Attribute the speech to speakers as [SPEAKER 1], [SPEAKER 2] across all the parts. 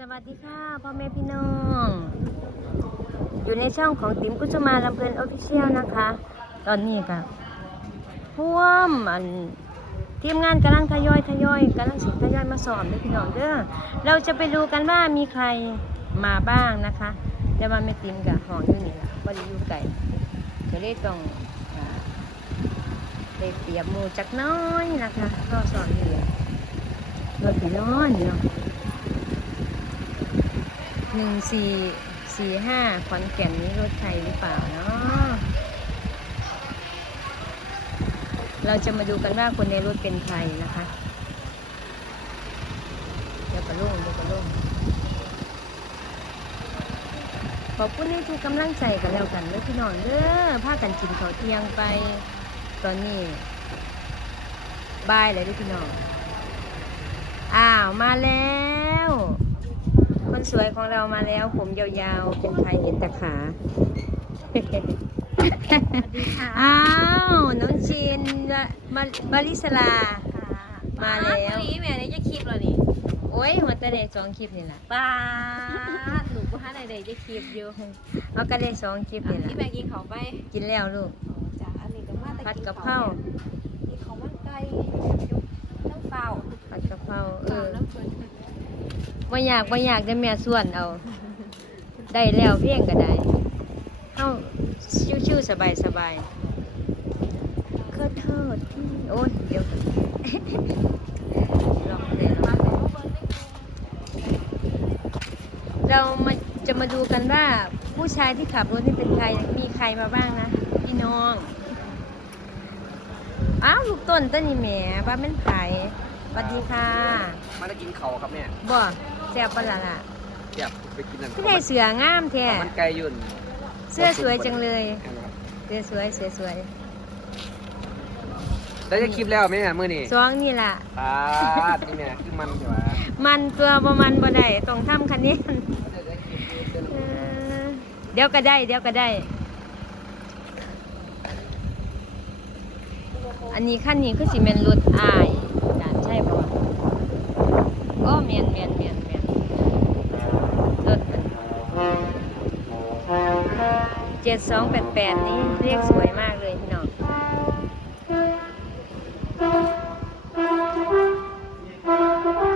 [SPEAKER 1] สวัสดีค่ะพ่อแม่พี่น้อง อยู่ในช่องของติ๋มกุชมาลำเพลินออฟฟิเชียลนะคะ ตอนนี้ค่ะพ่วมอันทีมงานกำลังทยอยทยอยกำลังสิทยอยมาสอบด้วยพี่น้องเด้อเราจะไปดูกันว่ามีใครมาบ้างนะคะแต่ว่าแม่ติ๋มกับหองอยู่นี่แหละว่าอยู่ไก่จะได้ต้องได้เปรียบหมูจักน้อยนะคะก็สอนอยู่รถพี่น้องเนาะ หนึ่งสี่สี่ห้าขอนแก่นนี้รถไทยหรือเปล่าเนาะเราจะมาดูกันว่าคนในรถเป็นใครนะคะ เดี๋ยวกระลุ่งเดี๋ยวกระลุ่งขอบคุณในทุกกำลังใจกันแล้วกันเลยพี่น้องเด้อพากันกินข้าเที่ยงไป ตอนนี้บายเลยด้วยพี่น้อง อ้าว มาแล้ว คนสวยของเรามาแล้ว ผมยาวๆ เป็นใครเห็นแต่ขา อ้าว น้องชินละมาบาริสลา มาแล้ว
[SPEAKER 2] วันนี้แม่ได้จะคลิปแล้วนี่
[SPEAKER 1] โอ้ยหัวตะเดสองคลิปนี่แหละ
[SPEAKER 2] ป้าดหนูก็หาใดๆจะคลิปอยู่
[SPEAKER 1] เอากระเดสองคลิปนี่แหละ
[SPEAKER 2] ที่แม่กินเขาไป
[SPEAKER 1] กินแล้วลูก
[SPEAKER 2] จ้าอันนี้ก็มาแต่
[SPEAKER 1] ผัด
[SPEAKER 2] กิน
[SPEAKER 1] กะเพรา
[SPEAKER 2] กินเขามันไก่
[SPEAKER 1] ว่อยากว่อยากจะแม่ส่วนเอา ได้แล้วเพียงก็ได้เฮาชิวๆสบายๆขอโทษที่โอ้ยเดี๋ยวลองเลย
[SPEAKER 2] เพิ่นไม่กิน
[SPEAKER 1] เรามาจะมาดูกันว่าผู้ชายที่ขับรถนี่เป็นใครมีใครมาบ้างนะพี่น้อง อ้าวลูกต้นต้นนี่แหมบ้านเป็นไผ่ วัสดีค่ะ
[SPEAKER 3] มาได้กินเขาครับเนี่ย
[SPEAKER 1] บ่แซ่บปะล่ะล่ะ
[SPEAKER 3] อยากไปกินนั่น
[SPEAKER 1] พี่ได้เสืองามแท้
[SPEAKER 3] มันไกลยุ่น
[SPEAKER 1] เสื้อสวยจังเลย
[SPEAKER 3] นะครับ
[SPEAKER 1] เสื้อสวยเสื้อสวย
[SPEAKER 3] ได้จะคลิปแล้วไหมเนี่ยมื้อนี้
[SPEAKER 1] สองนี่ล่ะ
[SPEAKER 3] ปาดนี่เนี่ยคือมันใช่ไหม
[SPEAKER 1] มันตัวประมันบ่ได้ต้องทำคันนี้เออเดี๋ยวก็ได้ เดี๋ยวก็ได้ อันนี้ขั้นนี้คือสิเมนรถอายจานใช่ปะวะโอ้ เมียนเมียนเมียนเมียนรถเจ็ดสองแปดแปดนี้เรียกสวยมากเลยพี่น้อง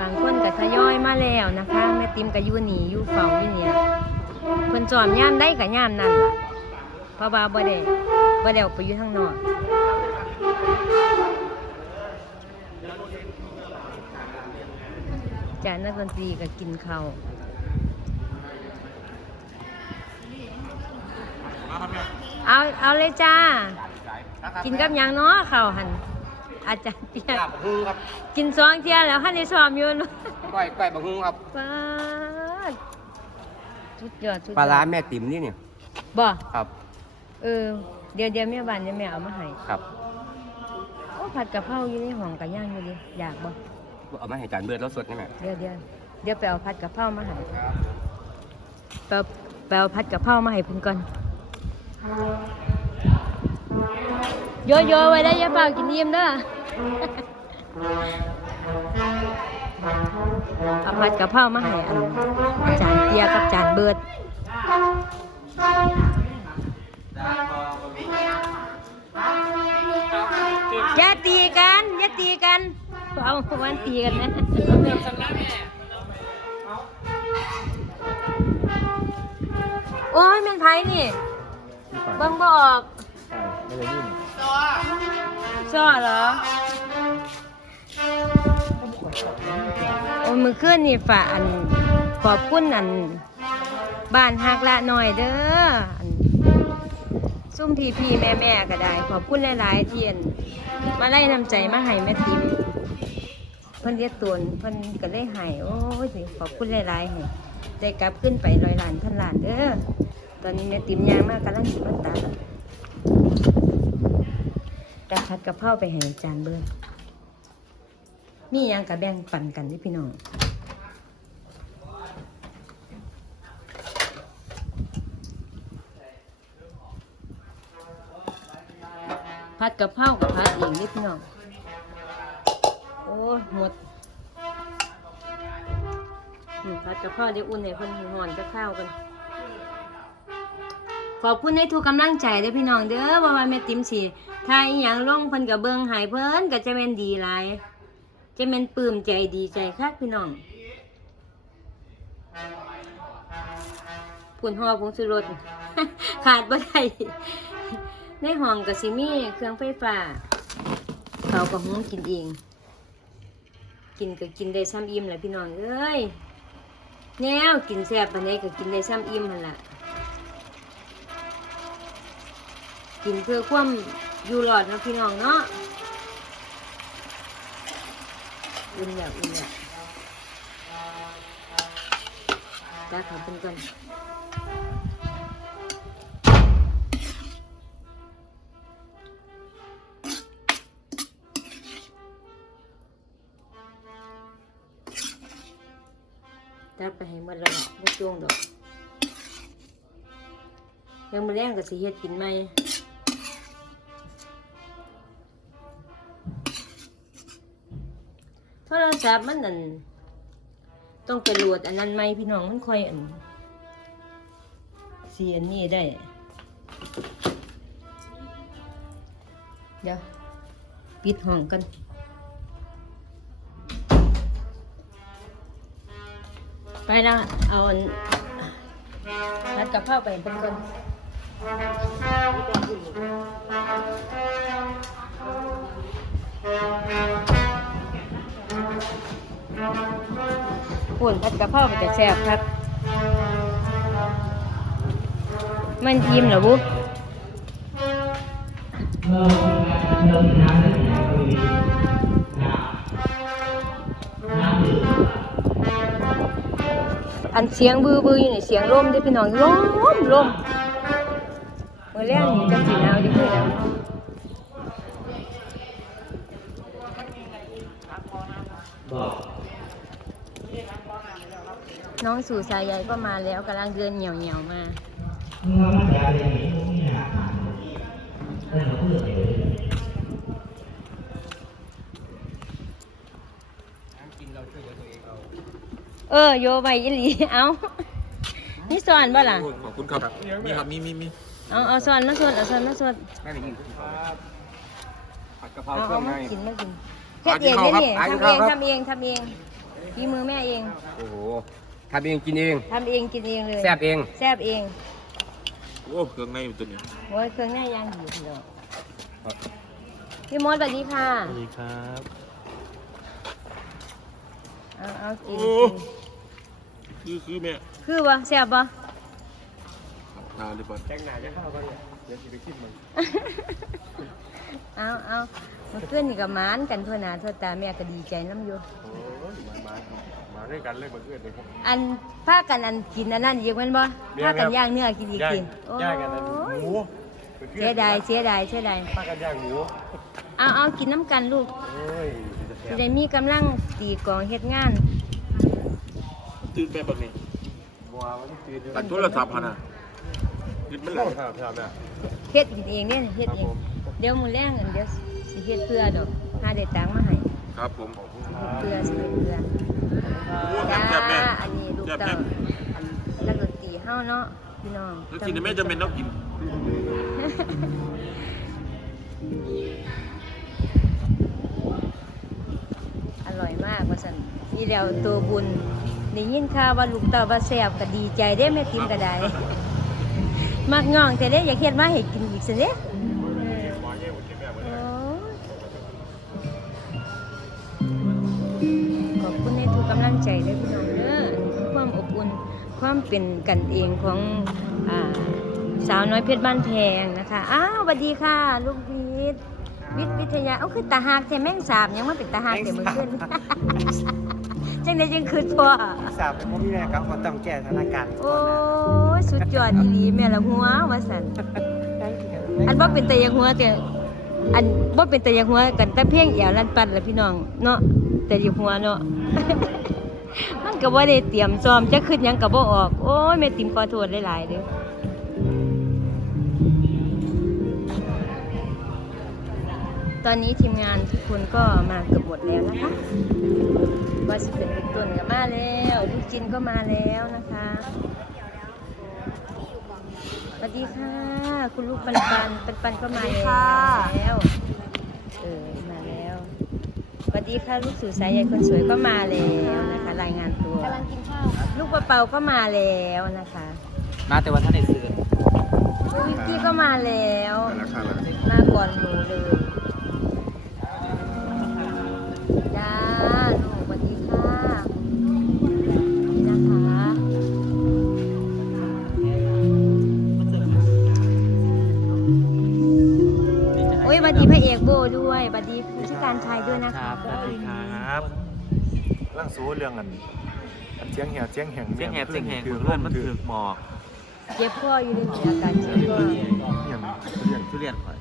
[SPEAKER 1] บางคนก็ทยอยมาแล้วนะคะแม่ติมกับยูนีอยูเฝ้าอยู่เนี่ยเพิ่นจอมย่ามได้กับย่ามนั่นล่ะเพราะว่าบ่ได้บ่ได้ออกไปอยู่ทางนอก จานนักดนตรีก็กินข้าวเอาเอาเลยจ้า กินกับหยังเนาะข้าวหันอาจารย์เปียก
[SPEAKER 3] ลาบฮึงครับ
[SPEAKER 1] กินสองเที่ยแล้วหันในซ้อมอยู่เนาะ
[SPEAKER 3] ก้อยก้อยบะฮึงครับ
[SPEAKER 1] ป้าดสุดยอดสุดยอด
[SPEAKER 3] ปลาร้าแม่ติ๋มนี่เนี่ย
[SPEAKER 1] บ่
[SPEAKER 3] ครับ
[SPEAKER 1] เออเดี๋ยวเดี๋ยวแม่บ้านเดี๋ยวแม่เอามาให้
[SPEAKER 3] ครับ
[SPEAKER 1] โอ้ผัดกะเพราอยู่ในห้องกะย่างอยู่ดิอยากบ่
[SPEAKER 3] เอามาให้จานเบือดแล้วสดนี่แม่
[SPEAKER 1] เดี๋ยวเดี๋ยวเดี๋ยวไปเอาผัดกะเพรามาให้ไปเอาไปเอาผัดกะเพรามาให้เพุ่นก่อนโยโย่ไว้ได้อย่าเปล่ากินยิ้มเด้อเอาผัดกะเพรามาให้อันจานเตียกับจานเบิดอย่าตีกันอย่าตีกัน เอาวันตีกันนะโอ้ยแม่นไผนี่เบิ่งบ่ออกซ้อเหรอ โอ้ยมือขึ้นนี่ฝาอันขอบคุณอัน บ้านฮักละหน่อยเด้ออันซุ่มพี่พี่แม่แม่ๆก็ได้ ขอบคุณหลายๆเทียน มาไล่น้ำใจมาให้แม่ติมเพิ่นเรียกตวนเพิ่นก็เลยให้โอ้ยสิขอบคุณหลายๆให้ได้กลับขึ้นไปร้อยล้านพันล้านเด้อตอนนี้แม่ติมยางมากกำลังสิมาตัดตัดผัดกะเพราไปให้จานเบิ้ลนี่ยังกะแบ่งปั่นกันเด้อพี่น้องผัดกะเพรากับผัดเองเด้อพี่น้อง ยหมดผัดกะเพราเดี๋ยวอุ่นให้เพิ่นหอนจะข้าวกัน ขอบคุณในทุกกำลังใจเด้อพี่น้องเด้อว่าว่าแม่ติ๋มสิถ้าอีหยังลงเพิ่นก็เบิ่งให้เพิ่นก็จะแม่นดีหลายจะแม่นปลื้มใจดีใจคักพี่น้องปุ่นหอผงชูรสขาดบ่ได้ในห้องก็สิมี่เครื่องไฟฟ้าเขาก็หุงกินเอง กินก็กินได้ซ้ำอิ่มแหละพี่น้องเอ้ยแนวกินแซ่บปานใดก็กินได้ซ้ำอิ่มหั่นล่ะกินเพื่อความอยู่รอดนะพี่น้องเนาะอุ่นแล้วอุ่นแล้วจ้าขอบคุณก่อน จับไปให้หมดแล้วล่ะบ่จงดอกยังมาแรงกับสิเฮ็ดกินไหมโทรศัพท์มันนั่นต้องไปโหลดอันนั้นไหมพี่น้องมันค่อยอันเสียนนี้ได้ เดี๋ยว ปิดห้องกัน ไปนะ เอาอัดกับข้าวไปเป็นคนปุ่นผัดกะเพรามันจะแซ่บครับ มันอิ่มเหรอบุ๊ อันเสียงบือบืออยู่ในเสียงลมเด้อพี่น้องลมลมเมื่อแรกนี่จะสีนาวดิพี่แล้วน้องสู่สายใยก็มาแล้วกำลังเดินเหนียวเหนียวๆมา
[SPEAKER 3] กินเราช่วยเหลือตัวเองเอา
[SPEAKER 1] เออโยไปอีหลีเอานี่สอนบ่ล่ะ
[SPEAKER 4] ขอบคุณครับมีครับมีมีมี
[SPEAKER 1] เอาเอาสอนมาสดเอาสอนมาสด
[SPEAKER 3] แม่ไปกินผัดกะเพรา
[SPEAKER 1] เอา
[SPEAKER 3] เครื่
[SPEAKER 1] เอา
[SPEAKER 3] อง
[SPEAKER 1] มา
[SPEAKER 3] ใน
[SPEAKER 1] กินมากินเฮ็ดเองเลยนี่ทำเองทำเองทำเองฝีมือแม่เอง
[SPEAKER 3] โอ้โหทำเองกินเอง
[SPEAKER 1] ทำเองกินเองเลย
[SPEAKER 3] แซ่บเอง
[SPEAKER 1] แซ่บเอง
[SPEAKER 4] โอ้เครื่องในมันตัวนี้
[SPEAKER 1] โอ้ยเครื่องแน่ย่างดีพี่น้องพี่มดสวัสดีค่ะ
[SPEAKER 4] สวัสดีครับ
[SPEAKER 1] เอาเอากิน
[SPEAKER 4] โอ้
[SPEAKER 1] กิน
[SPEAKER 4] คือคือแม่
[SPEAKER 1] คือบ่แซ่บบ่
[SPEAKER 4] ทานเลยป่
[SPEAKER 3] แจ้งหนาจะเข้ากันเลยเดี๋ยวสิไปกินมัน
[SPEAKER 1] เอาเอาเมื่อคืนนี่ก็หมานกันทั่วหน้าทั่วตาแม่ก็ดีใจน้ำอยู่
[SPEAKER 3] โอ้ยมามามาด้วยกันเลยมาเอื้อนเลยครับ
[SPEAKER 1] อันพากันอันกินอันนั้นอีกแมันบ่
[SPEAKER 3] แม่น
[SPEAKER 1] พากันย่างเนื้อกินอีกกินโอ้
[SPEAKER 3] ย่างกันนะหมู
[SPEAKER 1] เสียดายเสียดายเสียดาย
[SPEAKER 3] ปลากันย่างหมู
[SPEAKER 1] เอาเอากินน้ำกันลูก
[SPEAKER 3] โอ้ย จะแซ่
[SPEAKER 1] จะ
[SPEAKER 3] บ
[SPEAKER 1] ได้มีกำลังตีกลองเฮ็ดงาน
[SPEAKER 4] ตื่นแม่แบบนี้
[SPEAKER 3] บัวมันตื่นอยู่
[SPEAKER 4] ตัดโทรศัพท์พะนะตื่นไม่หลับ
[SPEAKER 3] ครับครับแม่
[SPEAKER 1] เฮ็ดกินเองเนี่ยเฮ็ดเอง เดี๋ยวมื้อแรงอันเดี๋ยวสิเฮ็ดเพื่อดอกหาได้ตังค์มาให้
[SPEAKER 4] ครับผม
[SPEAKER 1] เพื่อสิเพื่อ
[SPEAKER 4] โอ้
[SPEAKER 1] จ้า
[SPEAKER 4] แซ่บแม่
[SPEAKER 1] อันนี้ลูก
[SPEAKER 4] แซ่บ
[SPEAKER 1] เต้า
[SPEAKER 4] แม่
[SPEAKER 1] อันนักดนตรีเฮาเนาะพี่น้อง
[SPEAKER 4] แล้วกินแม่จะเป็นต้องกิน
[SPEAKER 1] อร่อยมาก ว่าซั่นนี่แล้วตัวบุญได้ยินข่าวว่าลูกเต้าว่าแซ่บก็ดีใจเด้แม่ติมก็ได้ มักง่องแต่เด้อยากเฮ็ดมาให้กินอีกซั่นเด้โอ้ยขอบคุณในทุกกำลังใจเด้พี่น้องเด้อความอบอุ่นความเป็นกันเองของอสาวน้อยเพชรบ้านแพงนะคะ อ้าวสวัสดีค่ะ ลูกวิทย์ วิทย์วิทยา เอ้าคือตาหากแต่แม่งสาบยังว่าเป็นตาหากแต่มือขึ้นจังไดจังคืนพ่อ
[SPEAKER 5] สาวเป็นพวกนี้นะครับเขาต้องแก้สถานการณ์
[SPEAKER 1] โอ้ยสุดยอดอีหลีแม่ละหัวว่าสันอันบ่เป็นตะยังหัวแต่อันบ่เป็นตะยังหัวกันแต่เพียงแอวลันปัดละพี่น้องเนาะแต่ยังหัวเนาะมันก็บ่ได้เตรียมซ้อมจะขึ้นหยังก็บ่ออก โอ้ยแม่ติ๋มขอโทษหลายๆเด้อ ตตอนนี้ทีมงานทุกคนก็มาเกือบหมดแล้วนะคะว่าสิเป็นลูกต้นก็มาแล้วลูกจินก็มาแล้วนะคะสวัสดีค่ะ คุณลูกปันปันปันปันก็มาแล้วเออมาแล้วสวัสดีค่ะลูกสู่สายใยคนสวยก็มาแล้วนะคะ รายงานตัว
[SPEAKER 2] กำลังกินข้าว
[SPEAKER 1] ลูกปะเปาก็มาแล้วนะคะ
[SPEAKER 5] มาแต่ว่าท่านในซื้อ
[SPEAKER 1] ลูกวิกกี้ก็มาแล้ว
[SPEAKER 3] ราคาละ
[SPEAKER 1] มาก่อนหนูเลยจ้า ลูกสวัสดีค่ะนี่นะคะโอ้ยสวัสดีพระเอกโบด้วยสวัสดีผู้จัดการชายด้วยนะคะ
[SPEAKER 5] สวัสดีครับ
[SPEAKER 3] ร่างโซ่เรื่องอันอันเจียงแหบเจียงแหง
[SPEAKER 5] เสียงแหบเสียงแหง
[SPEAKER 3] คือ
[SPEAKER 5] เพื่อนมัน
[SPEAKER 3] คื
[SPEAKER 5] ถือหมอก
[SPEAKER 1] เจ็บพ่ออยู่ในอาการเจ็บพ่อ
[SPEAKER 3] อย่างทุเรียน
[SPEAKER 5] ทุเรียนข่อย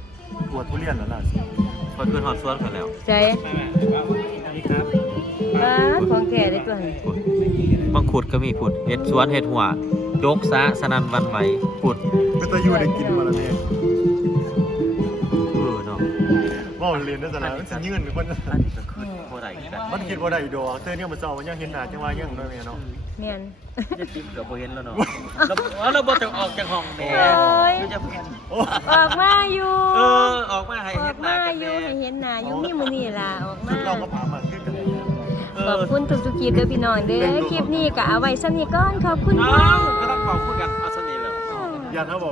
[SPEAKER 3] ปวดทุเรียนแล้วล่ะ
[SPEAKER 5] ข่อยเพื่อนหอดสวนข่อยแล้ว
[SPEAKER 1] ใจ
[SPEAKER 5] นี่ครับ
[SPEAKER 1] บ้าของแก่ได้ตัวนี้
[SPEAKER 5] บังขุดก็มีผุดเห็ดสวนเห็ดหัวโจกซะสนันหวันไหวผุด
[SPEAKER 3] ก็จะอยู่ได้กินมาแล้วเนี่ย
[SPEAKER 5] เออเนาะ
[SPEAKER 3] ว่าเรียนได้สนามมันสิยืนคน
[SPEAKER 5] อันนี้ก็คือ โคตรอีกกัน
[SPEAKER 3] มันคิดว่าได้ดอกเธอเนี่ยมันเจ้ามันยังเห็นหน้าจังว่ายังด้วยแม่เนาะ
[SPEAKER 1] เมียน
[SPEAKER 5] จะติ๊บเกือบเห็นแล้วเนาะเราเราบอกจะออกจากห้องแม่
[SPEAKER 1] โอ้ย
[SPEAKER 5] จะเพื่อน
[SPEAKER 3] โอ้
[SPEAKER 1] ออกมาอยู่
[SPEAKER 5] เออออกมาให้
[SPEAKER 1] ออ
[SPEAKER 5] เห็
[SPEAKER 1] ก
[SPEAKER 5] นหน้า
[SPEAKER 1] มา
[SPEAKER 5] กัน
[SPEAKER 1] อยู่
[SPEAKER 5] แน่
[SPEAKER 1] ให้เห็นหน้าอยู่มีมือนี่ล่ะออกมา
[SPEAKER 3] เราก็พามันขึ้นกัน
[SPEAKER 5] เอ
[SPEAKER 1] ขอบ
[SPEAKER 5] อ
[SPEAKER 1] คุณทุกๆคลิปเด้อพี่น้องเด้อคลิปนี้ก็เอาไว้สำนี้ก่อนขอบคุณ
[SPEAKER 5] เอ้า
[SPEAKER 1] ค่ะ
[SPEAKER 5] ก็ต้องบอกคุยกันเอาสนิทเลย
[SPEAKER 3] อยากเขาบอก